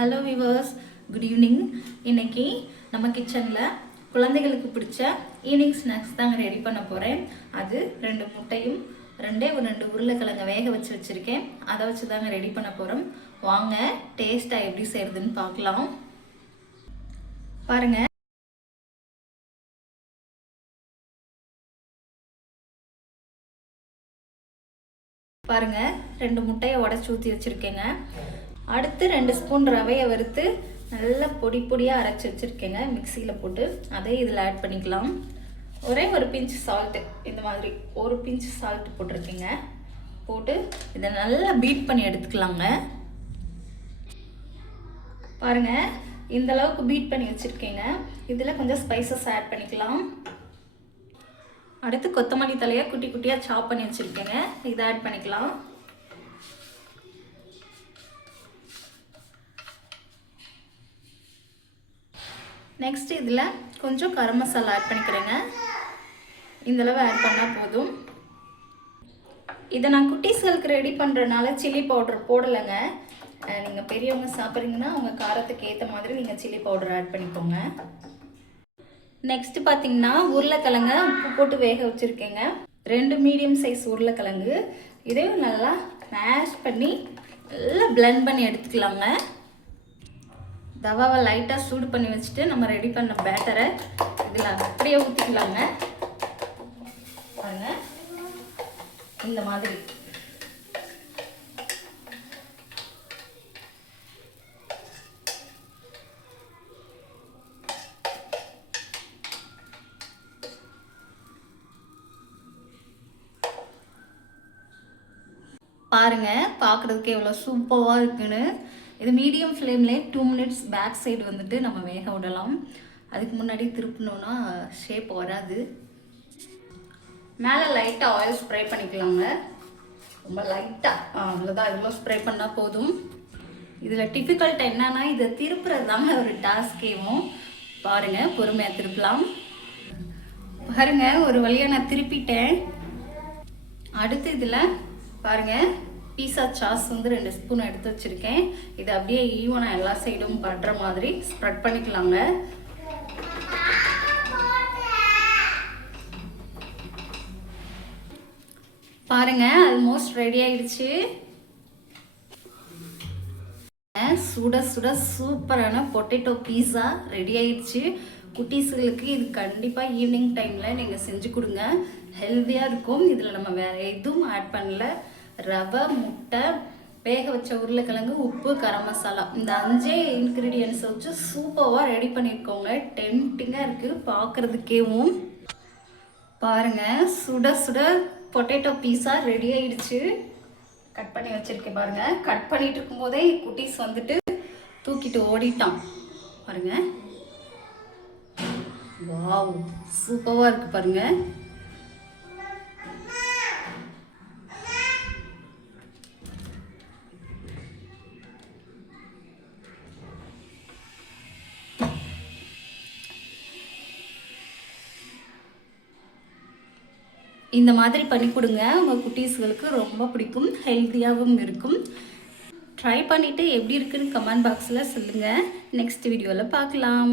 Hello viewers, good evening. இன்னைக்கு நம்ம கிச்சனில் குழந்தைகளுக்கு பிடிச்ச ஈவினிங் ஸ்நாக்ஸ் தாங்க ரெடி பண்ண போகிறேன். அது 2 முட்டையும் ரெண்டு உருளைக்கிழங்க வேக வச்சுருக்கேன். அதை வச்சு தாங்க ரெடி பண்ண போகிறோம். வாங்க டேஸ்ட்டாக எப்படி செய்கிறதுன்னு பார்க்கலாம். பாருங்கள், பாருங்கள் 2 முட்டையை உடச்சி ஊற்றி வச்சுருக்கேங்க. அடுத்து 2 ஸ்பூன் ரவையை வறுத்து நல்லா பொடியாக அரைச்சி வச்சுருக்கேங்க. மிக்சியில் போட்டு அதை இதில் ஆட் பண்ணிக்கலாம். ஒரே ஒரு பிஞ்ச் சால்ட்டு, இந்த மாதிரி ஒரு பிஞ்ச் சால்ட்டு போட்டிருக்கேங்க. போட்டு இதை நல்லா பீட் பண்ணி எடுத்துக்கலாங்க. பாருங்கள், இந்த அளவுக்கு பீட் பண்ணி வச்சுருக்கேங்க. இதில் கொஞ்சம் ஸ்பைசஸ் ஆட் பண்ணிக்கலாம். அடுத்து கொத்தமல்லி தலையை குட்டி குட்டியாக சாப் பண்ணி வச்சுருக்கேங்க. இதை ஆட் பண்ணிக்கலாம். நெக்ஸ்ட் இதில் கொஞ்சம் கரம் மசாலா ஆட் பண்ணிக்கிறேங்க. இந்தளவு ஆட் பண்ணால் போதும். இதை நான் குட்டீஸ்களுக்கு ரெடி பண்ணுறதுனால சில்லி பவுடர் போடலைங்க. நீங்கள் பெரியவங்க சாப்பிட்றீங்கன்னா உங்கள் காரத்துக்கு ஏற்ற மாதிரி நீங்கள் சில்லி பவுடர் ஆட் பண்ணிக்கோங்க. நெக்ஸ்ட்டு பார்த்தீங்கன்னா உருளைக்கிழங்க உப்பு போட்டு வேக வச்சுருக்கேங்க. 2 மீடியம் சைஸ் உருளைக்கிழங்கு. இதையும் நல்லா மேஷ் பண்ணி நல்லா பிளெண்ட் பண்ணி எடுத்துக்கலாங்க. தவாவை லைட்டாக சூடு பண்ணி வச்சுட்டு நம்ம ரெடி பண்ண பேட்டரை இதில் அப்படியே ஊற்றிக்கலாங்க. பாருங்க, இந்த மாதிரி பாருங்க, பார்க்குறதுக்கு எவ்வளோ சூப்பராக இருக்குன்னு. இது மீடியம் ஃப்ளேம்லேயே 2 மினிட்ஸ் பேக் சைடு வந்துட்டு நம்ம வேக விடலாம். அதுக்கு முன்னாடி திருப்பினோன்னா ஷேப் வராது. மேலே லைட்டாக ஆயில் ஸ்ப்ரே பண்ணிக்கலாங்க. ரொம்ப லைட்டாக, அவ்வளோதான். இவ்வளோ ஸ்ப்ரே பண்ணால் போதும். இதில் டிஃபிகல்ட் என்னன்னா இதை திருப்புறது தாங்க ஒரு டாஸ்கேவும். பாருங்கள், பொறுமையாக திருப்பலாம். பாருங்கள், ஒரு வழியாக நான் திருப்பிட்டேன். அடுத்து இதில் பாருங்கள், பீஸா சாஸ் வந்து 2 ஸ்பூன் எடுத்து வச்சுருக்கேன். இதை அப்படியே ஈவனாக எல்லா சைடும் படுற மாதிரி ஸ்ப்ரெட் பண்ணிக்கலாங்க. பாருங்கள், ஆல்மோஸ்ட் ரெடி ஆயிடுச்சு. சுட சுட சூப்பரான பொட்டேட்டோ பீஸா ரெடி ஆயிடுச்சு. குட்டீஸுகளுக்கு இது கண்டிப்பாக ஈவினிங் டைமில் நீங்கள் செஞ்சு கொடுங்க. ஹெல்த்தியாக இருக்கும். இதில் நம்ம வேறு எதுவும் ஆட் பண்ணல. ரவை, முட்டை, வேக வச்ச உருளைக்கிழங்கு, உப்பு, கரம் மசாலா, இந்த 5 இன்க்ரீடியன்ஸை வச்சு சூப்பராக ரெடி பண்ணியிருக்கோங்க. டெம்டிங்காக இருக்குது பார்க்குறதுக்கேவும். பாருங்கள், சுட சுட பொட்டேட்டோ பீஸா ரெடி ஆயிடுச்சு. கட் பண்ணி வச்சுருக்கேன். பாருங்கள், கட் பண்ணிட்டு இருக்கும்போதே குட்டீஸ் வந்துட்டு தூக்கிட்டு ஓடிட்டான். பாருங்கள், வாவ், சூப்பராக இருக்குது பாருங்கள். இந்த மாதிரி பண்ணி கொடுங்க. உங்கள் குட்டீஸ்களுக்கு ரொம்ப பிடிக்கும், ஹெல்த்தியாகவும் இருக்கும். ட்ரை பண்ணிவிட்டு எப்படி இருக்குன்னு கமெண்ட் பாக்ஸில் சொல்லுங்கள். நெக்ஸ்ட் வீடியோவில் பார்க்கலாம்.